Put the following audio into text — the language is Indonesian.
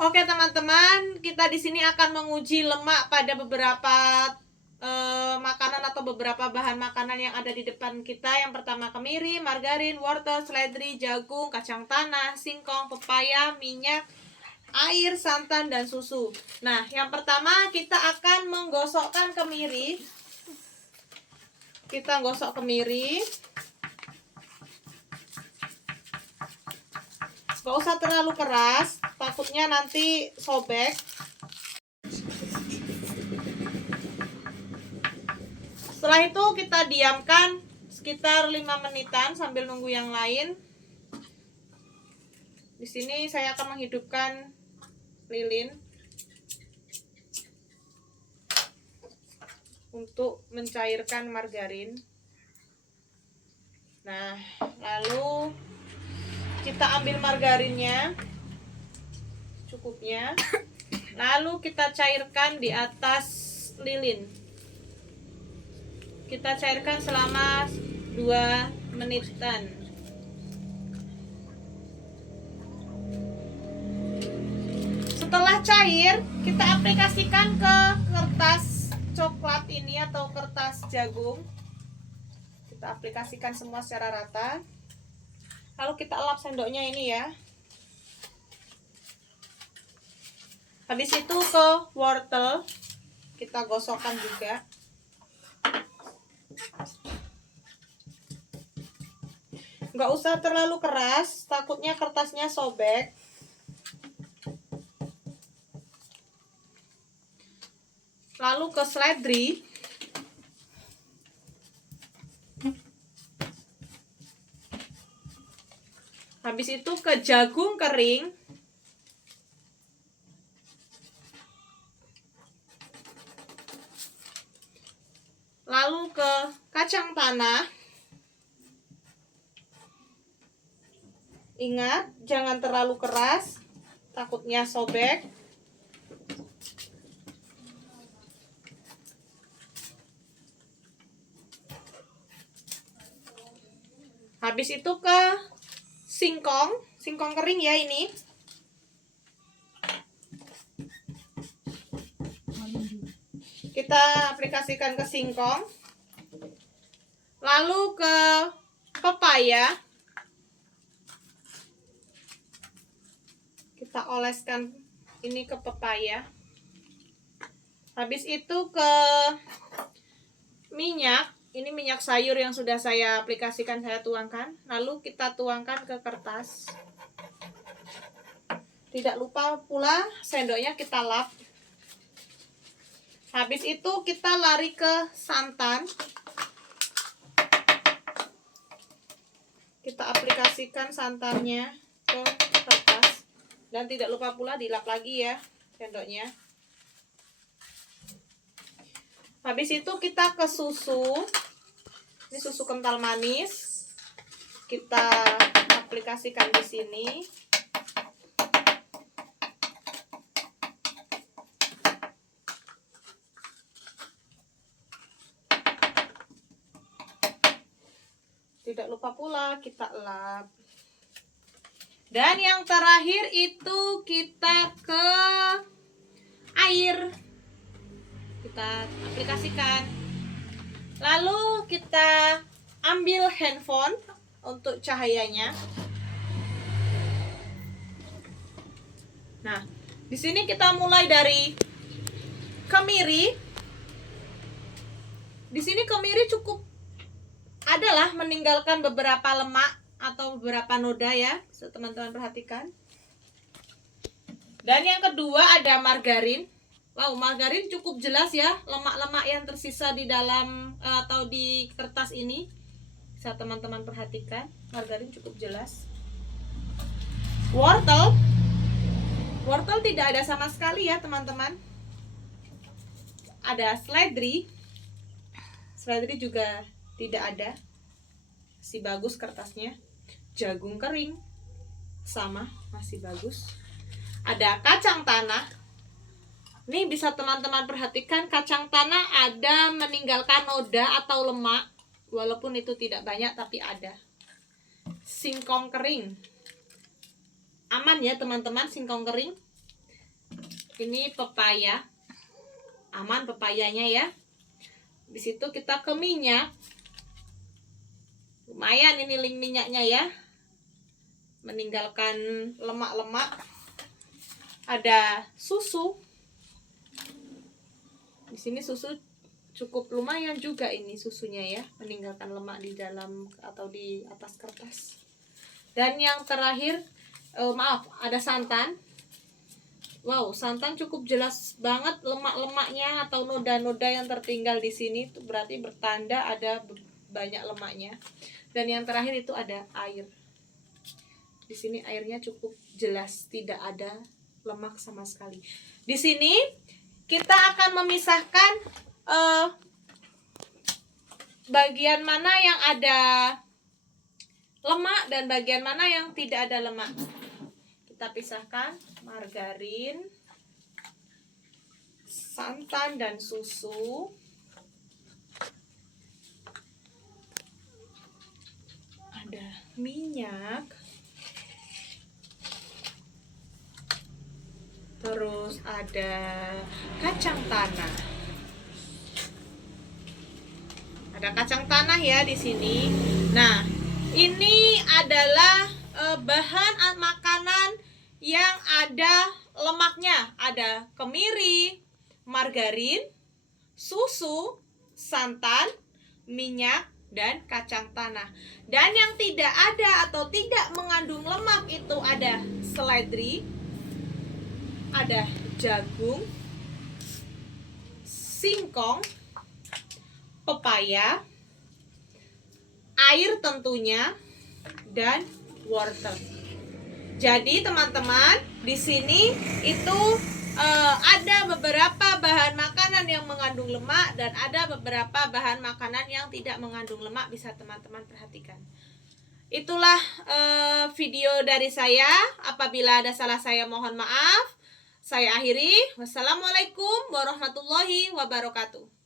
Oke teman-teman, kita di sini akan menguji lemak pada beberapa makanan atau beberapa bahan makanan yang ada di depan kita. Yang pertama kemiri, margarin, wortel, seledri, jagung, kacang tanah, singkong, pepaya, minyak, air, santan, dan susu. Nah, yang pertama kita akan menggosokkan kemiri. Kita gosok kemiri. Gak usah terlalu keras, takutnya nanti sobek. Setelah itu kita diamkan sekitar 5 menitan sambil nunggu yang lain. Di sini saya akan menghidupkan lilin untuk mencairkan margarin. Nah, lalu kita ambil margarinnya cukupnya. Lalu kita cairkan di atas lilin. Kita cairkan selama 2 menitan. Setelah cair, kita aplikasikan ke kertas coklat ini atau kertas jagung. Kita aplikasikan semua secara rata. Lalu kita elap sendoknya ini ya. Habis itu ke wortel, kita gosokkan juga. Nggak usah terlalu keras, takutnya kertasnya sobek. Lalu ke seledri. Habis itu ke jagung kering. Lalu ke kacang tanah. Ingat, jangan terlalu keras, takutnya sobek. Habis itu ke singkong kering ya ini. Kita aplikasikan ke singkong. Lalu ke pepaya. Kita oleskan ini ke pepaya. Habis itu ke minyak. Ini minyak sayur yang sudah saya aplikasikan, saya tuangkan. Lalu kita tuangkan ke kertas. Tidak lupa pula sendoknya kita lap. Habis itu kita lari ke santan. Kita aplikasikan santannya ke kertas. Dan tidak lupa pula dilap lagi ya sendoknya. Habis itu kita ke susu. Ini susu kental manis. Kita aplikasikan di sini. Tidak lupa pula kita elap. Dan yang terakhir itu kita ke air. Kita aplikasikan. Lalu kita ambil handphone untuk cahayanya. Nah, di sini kita mulai dari kemiri. Di sini kemiri cukup adalah meninggalkan beberapa lemak atau beberapa noda ya, bisa teman-teman perhatikan. Dan yang kedua ada margarin. Wow, margarin cukup jelas ya, lemak-lemak yang tersisa di dalam atau di kertas ini. Bisa teman-teman perhatikan, margarin cukup jelas. Wortel tidak ada sama sekali ya teman-teman. Ada seledri juga tidak ada, masih bagus kertasnya. Jagung kering sama, masih bagus. Ada kacang tanah. Nih bisa teman-teman perhatikan, kacang tanah ada meninggalkan noda atau lemak, walaupun itu tidak banyak tapi ada. Singkong kering, aman ya teman-teman, singkong kering. Ini pepaya. Aman pepayanya ya. Di situ kita ke minyak. Lumayan ini link minyaknya ya. Meninggalkan lemak-lemak. Ada susu. Di sini susu cukup lumayan juga ini susunya ya, meninggalkan lemak di dalam atau di atas kertas. Dan yang terakhir, maaf, ada santan. Wow, santan cukup jelas banget lemak-lemaknya atau noda-noda yang tertinggal di sini, itu berarti bertanda ada banyak lemaknya. Dan yang terakhir itu ada air. Di sini airnya cukup jelas, tidak ada lemak sama sekali. Di sini kita akan memisahkan bagian mana yang ada lemak dan bagian mana yang tidak ada lemak. Kita pisahkan margarin, santan dan susu. Ada minyak. Terus ada kacang tanah. Ada kacang tanah ya di sini. Nah, ini adalah bahan makanan yang ada lemaknya. Ada kemiri, margarin, susu, santan, minyak, dan kacang tanah. Dan yang tidak ada atau tidak mengandung lemak itu ada seledri, ada jagung, singkong, pepaya, air tentunya, dan wortel. Jadi teman-teman, di sini itu ada beberapa bahan makanan yang mengandung lemak dan ada beberapa bahan makanan yang tidak mengandung lemak, bisa teman-teman perhatikan. Itulah video dari saya. Apabila ada salah saya mohon maaf. Saya akhiri. Wassalamualaikum warahmatullahi wabarakatuh.